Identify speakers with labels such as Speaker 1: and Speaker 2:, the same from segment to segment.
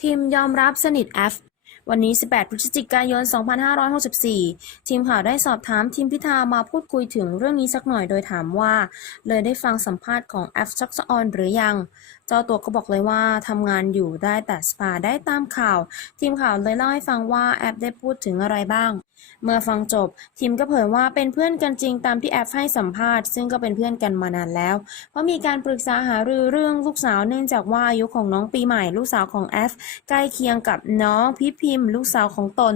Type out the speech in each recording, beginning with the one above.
Speaker 1: ทีมยอมรับสนิท F วันนี้ 18 พฤศจิกายน 2564 ทีมข่าวได้สอบถามทีมพิธามาพูดคุยถึงเรื่องนี้สักหน่อยโดยถามว่า เลยได้ฟังสัมภาษณ์ของ F ชักซออนหรือยัง เจ้าตัวก็บอกเลยว่าทำงานอยู่ได้แต่สปาได้ตามข่าว ทีมข่าวเลยเล่าให้ฟังว่าแอปได้พูดถึงอะไรบ้าง เมื่อฟังจบ ทีมก็เผยว่าเป็นเพื่อนกันจริงตามที่แอฟให้สัมภาษณ์ ซึ่งก็เป็นเพื่อนกันมานานแล้ว เพราะมีการปรึกษาหารือเรื่องลูกสาวเนื่องจากว่าอายุของน้องปีใหม่ลูกสาวของแอฟใกล้เคียงกับน้องพี่พิมมลูกสาวของตน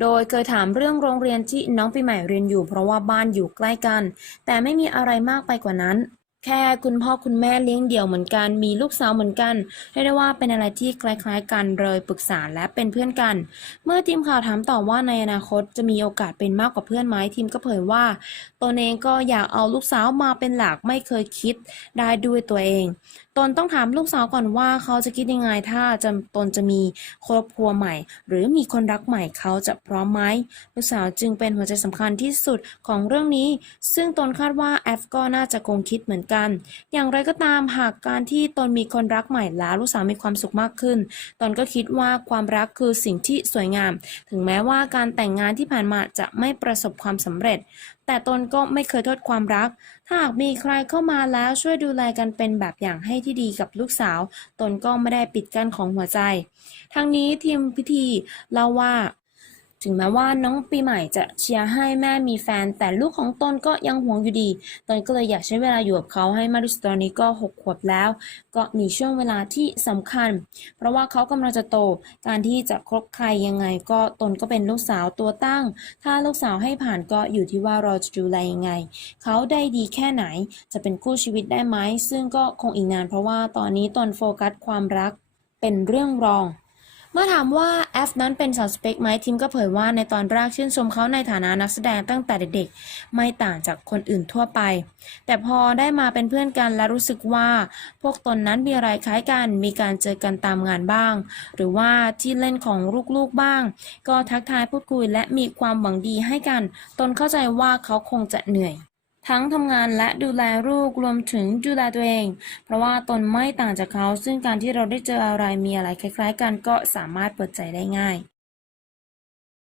Speaker 1: โดยเคยถามเรื่องโรงเรียนที่น้องปีใหม่เรียนอยู่ เพราะว่าบ้านอยู่ใกล้กัน แต่ไม่มีอะไรมากไปกว่านั้น แค่คุณพ่อคุณแม่เลี้ยงเดี่ยวเหมือนกัน มีลูกสาวเหมือนกันเรียกได้ว่าเป็นอะไรที่คล้ายๆ กันเลยปรึกษาและเป็นเพื่อนกัน เมื่อทีมข่าวถามต่อว่าในอนาคตจะมีโอกาสเป็นมากกว่าเพื่อนไหมทีมก็เผยว่าตนเองก็อยากเอาลูกสาวมาเป็นหลักไม่เคยคิดได้ด้วยตัวเอง ตนต้องถามลูกสาวก่อนว่าเขาจะคิดยังไงถ้าจะตนจะมีครอบครัวใหม่ หรือมีคนรักใหม่เขาจะพร้อมไหมลูกสาวจึงเป็นหัวใจสำคัญที่สุดของเรื่องนี้ ซึ่งตนคาดว่าแอฟก็น่าจะคงคิดเหมือนกัน อย่างไรก็ตามหากการที่ตนมีคนรักใหม่แล้วลูกสาวมีความสุขมากขึ้น ตนก็คิดว่าความรักคือสิ่งที่สวยงาม ถึงแม้ว่าการแต่งงานที่ผ่านมาจะไม่ประสบความสำเร็จ แต่ตนก็ไม่เคยโทษความรัก ถ้าหากมีใครเข้ามาแล้วช่วยดูแลกันเป็นแบบอย่างให้ที่ดีกับลูกสาว ตนก็ไม่ได้ปิดกั้นของหัวใจทางนี้ทีมพิธีเล่าว่า ถึงแม้ว่าน้องปีใหม่จะเชียร์ให้แม่มีแฟน แต่ลูกของตนก็ยังห่วงอยู่ดี ตนก็เลยอยากใช้เวลาอยู่กับเขาให้มากที่สุดตอนนี้ก็หกขวบแล้ว ก็มีช่วงเวลาที่สำคัญ เพราะว่าเขากำลังจะโต การที่จะคบใครยังไง ก็ตนก็เป็นลูกสาวตัวตั้ง ถ้าลูกสาวให้ผ่านก็อยู่ที่ว่าเราจะดูแลยังไง เขาได้ดีแค่ไหน จะเป็นคู่ชีวิตได้ไหมซึ่งก็คงอีกนาน เพราะว่าตอนนี้ตนโฟกัสความรักเป็นเรื่องรอง เมื่อถามว่าแอฟนั้นเป็นสาวสเปคไหมทีมก็เผยว่าในตอนแรกชื่นชมเขาในฐานะนักแสดงตั้งแต่เด็กๆ ไม่ต่างจากคนอื่นทั่วไป แต่พอได้มาเป็นเพื่อนกันและรู้สึกว่า พวกตนนั้นมีอะไรคล้ายกัน มีการเจอกันตามงานบ้าง หรือว่าที่เล่นของลูกๆบ้าง ก็ทักทายพูดคุยและมีความหวังดีให้กัน ตนเข้าใจว่าเขาคงจะเหนื่อย ทั้งทำงานและดูแลลูกรวมถึงดูแลตัวเอง เพราะว่าตนไม่ต่างจากเขา ซึ่งการที่เราได้เจออะไรมีอะไรคล้าย ๆ กันก็สามารถเปิดใจได้ง่าย